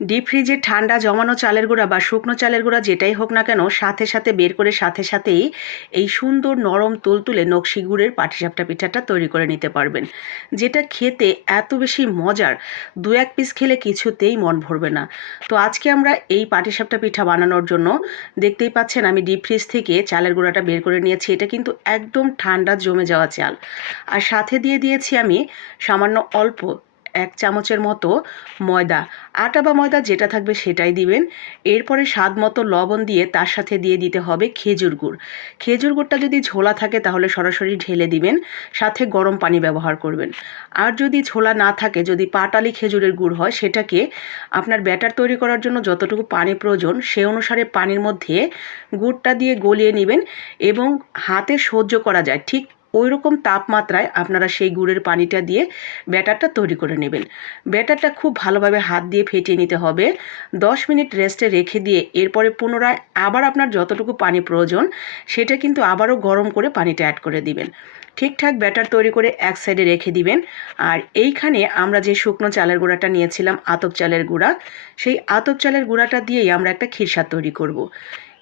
Deep ফ্রিজে ঠান্ডা জমানো চালের গুঁড়া বা শুকনো চালের গুঁড়া যেটাই হোক না কেন সাথে সাথে বের করে সাথে সাথেই এই সুন্দর নরম তুলতুলে নকশি গুড়ের পাটিসাপটা পিঠাটা তৈরি করে নিতে পারবেন। যেটা খেতে এত বেশি মজার, দু এক পিস খেলে কিছুতেই মন ভরবে না। তো আজকে আমরা এই পাটিসাপটা পিঠা বানানোর জন্য দেখতেই পাচ্ছেন আমি ডিপ ফ্রিজ থেকে চালের গুঁড়াটা বের করে নিয়েছি। এটা কিন্তু একদম ঠান্ডা জমে যাওয়া চাল। আর সাথে দিয়ে দিয়েছি আমি সামান্য অল্প এক চামচের মতো ময়দা। আটা বা ময়দা যেটা থাকবে সেটাই দিবেন। এরপরে স্বাদ মতো লবণ দিয়ে তার সাথে দিয়ে দিতে হবে খেজুর গুড়। খেজুর গুড়টা যদি ঝোলা থাকে তাহলে সরাসরি ঢেলে দিবেন, সাথে গরম পানি ব্যবহার করবেন। আর যদি ঝোলা না থাকে, যদি পাটালি খেজুরের গুড় হয়, সেটাকে আপনার ব্যাটার তৈরি করার জন্য যতটুকু পানি প্রয়োজন, সে অনুসারে পানির মধ্যে গুড়টা দিয়ে গলিয়ে নেবেন এবং হাতে সহ্য করা যায়। ঠিক ওই রকম তাপমাত্রায় আপনারা সেই গুড়ের পানিটা দিয়ে ব্যাটারটা তৈরি করে নেবেন। ব্যাটারটা খুব ভালোভাবে হাত দিয়ে ফেটিয়ে নিতে হবে। দশ মিনিট রেস্টে রেখে দিয়ে এরপরে পুনরায় আবার আপনার যতটুকু পানি প্রয়োজন, সেটা কিন্তু আবারও গরম করে পানিটা অ্যাড করে দিবেন। ঠিকঠাক ব্যাটার তৈরি করে এক সাইডে রেখে দিবেন। আর এইখানে আমরা যে শুকনো চালের গুঁড়াটা নিয়েছিলাম, আতপ চালের গুঁড়া, সেই আতপ চালের গুঁড়াটা দিয়েই আমরা একটা খিরসা তৈরি করব।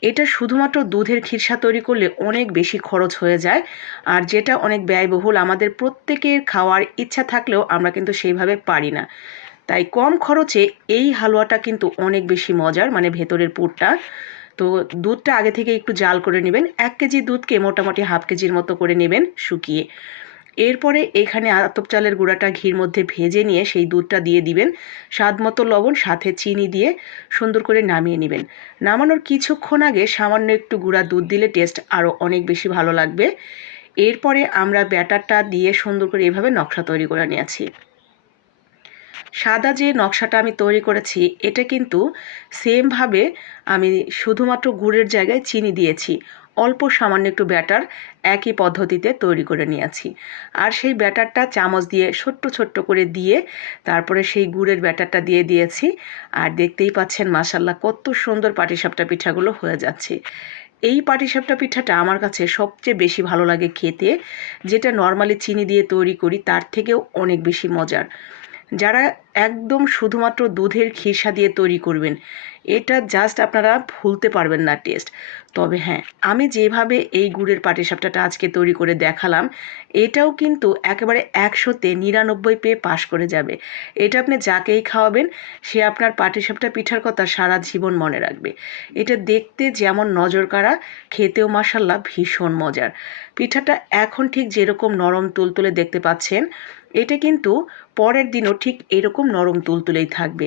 এটা শুধুমাত্র দুধের খিরসা তৈরি করলে অনেক বেশি খরচ হয়ে যায়, আর যেটা অনেক ব্যয়বহুল, আমাদের প্রত্যেকের খাওয়ার ইচ্ছা থাকলেও আমরা কিন্তু সেইভাবে পারি না। তাই কম খরচে এই হালুয়াটা কিন্তু অনেক বেশি মজার মানে ভেতরের পুরটা। তো দুধটা আগে থেকে একটু জাল করে নেবেন, এক কেজি দুধকে মোটামুটি হাফ কেজির মতো করে নেবেন শুকিয়ে। এরপরে এখানে আতপ চালের গুঁড়াটা ঘির মধ্যে ভেজে নিয়ে সেই দুধটা দিয়ে দিবেন। স্বাদ মতো লবণ, সাথে চিনি দিয়ে সুন্দর করে নামিয়ে নেবেন। নামানোর কিছুক্ষণ আগে সামান্য একটু গুঁড়া দুধ দিলে টেস্ট আরও অনেক বেশি ভালো লাগবে। এরপরে আমরা ব্যাটারটা দিয়ে সুন্দর করে এভাবে নকশা তৈরি করে নিয়েছি। সাদা যে নকশাটা আমি তৈরি করেছি, এটা কিন্তু সেমভাবে আমি শুধুমাত্র গুড়ের জায়গায় চিনি দিয়েছি। অল্প সামান্য একটু ব্যাটার একই পদ্ধতিতে তৈরি করে নিয়েছি। আর সেই ব্যাটারটা চামচ দিয়ে ছোট্ট ছোট্ট করে দিয়ে তারপরে সেই গুড়ের ব্যাটারটা দিয়ে দিয়েছি। আর দেখতেই পাচ্ছেন মাসাল্লাহ কত সুন্দর পাটিসাপটা পিঠাগুলো হয়ে যাচ্ছে। এই পাটিসাপটা পিঠাটা আমার কাছে সবচেয়ে বেশি ভালো লাগে খেতে। যেটা নর্মালি চিনি দিয়ে তৈরি করি তার থেকেও অনেক বেশি মজার। যারা একদম শুধুমাত্র দুধের খিরসা দিয়ে তৈরি করবেন, এটা জাস্ট আপনারা ভুলতে পারবেন না টেস্ট তবে হ্যাঁ আমি যেভাবে এই গুড়ের পাটিসাপটাটা আজকে তৈরি করে দেখালাম, এটাও কিন্তু একেবারে একশোতে নিরানব্বই পেয়ে পাশ করে যাবে। এটা আপনি যাকেই খাওয়াবেন, সে আপনার পাটিসাপটা পিঠার কথা সারা জীবন মনে রাখবে। এটা দেখতে যেমন নজর কাড়া খেতেও মাসাল্লাহ ভীষণ মজার। পিঠাটা এখন ঠিক যেরকম নরম তুলতুলে দেখতে পাচ্ছেন এটা কিন্তু পরের দিনও ঠিক এরকম নরম তুলতুলেই থাকবে।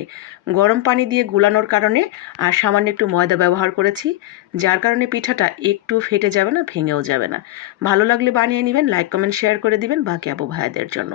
গরম পানি দিয়ে গুলানোর কারণে আর সামান্য একটু ময়দা ব্যবহার করেছি, যার কারণে পিঠাটা একটু ফেটে যাবে না, ভেঙেও যাবে না। ভালো লাগলে বানিয়ে নেবেন, লাইক, কমেন্ট, শেয়ার করে দিবেন বাকি আবু ভাইদের জন্য।